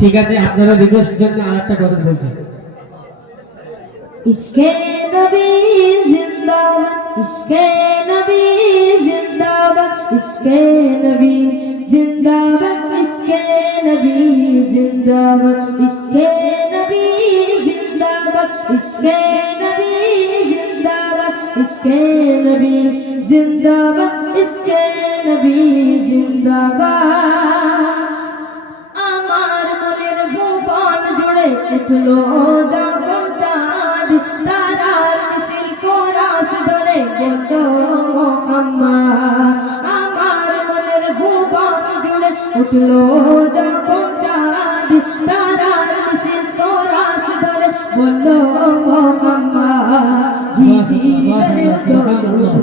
ঠিক আছে, আপনারা রিকোয়েস্ট জন্য আরেকটা কথা বলছি। ইশকে নবী জিন্দাবাদ, ইশকে নবী জিন্দাবাদ, ইশকে নবী জিন্দাবাদ, ইশকে নবী জিন্দাবাদ, ইশকে নবী জিন্দাবাদ, ইশকে নবী জিন্দাবাদ, ইশকে নবী জিন্দাবাদ, ইশকে নবী জিন্দাবাদ। আমার মনের ভুবন জুড়ে উঠলো যখন চাঁদ, তারার মিছিল কোরাস ধরে বলতো মুহাম্মদ। আমার মনের ভুবন জুড়ে উঠলো যখন চাঁদ, তারার মিছিল কোরাস ধরে বললো মুহাম্মদ। ঝিঝিরে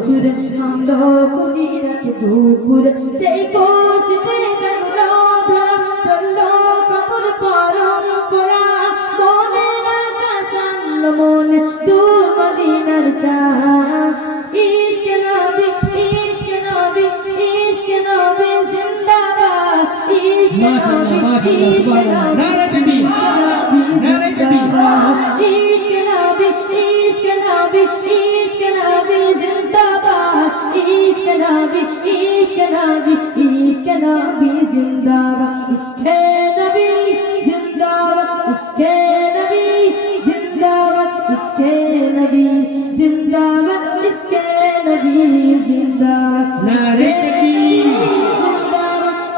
সুরে হামলো খুশি রাত দুপুরে, সেই খুশিতে জাগলো ধরা চললো কবর পরম্পরা। মনের আকাশ আনলো মনে দূর মদিনার চাঁদ। ইশকে নবী, ইশকে নবী, ইশকে নবী জিন্দাবাদ, ইশকে নবী, ইশকে নবী, ইশকে নবী, ইশকে নবী, ইশকে নবী জিন্দাবাদ, ইশকে নবী, ইশকে নবী, ইশকে নবী জিন্দাবাদ, ইশকে নবী জিন্দাবাদ, ইশকে নবী জিন্দাবাদ, ইশকে নবী জিন্দাবাদ, ইশকে নবী জিন্দাবাদ, নারে তাকবীর,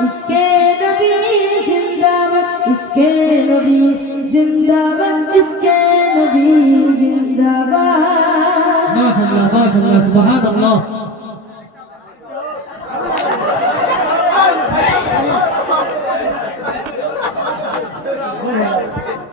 ইশকে নবী জিন্দাবাদ, ইশকে নবী জিন্দাবাদ, ইশকে নবী জিন্দাবাদ। মাশাআল্লাহ মাশাআল্লাহ, সুবহানাল্লাহ।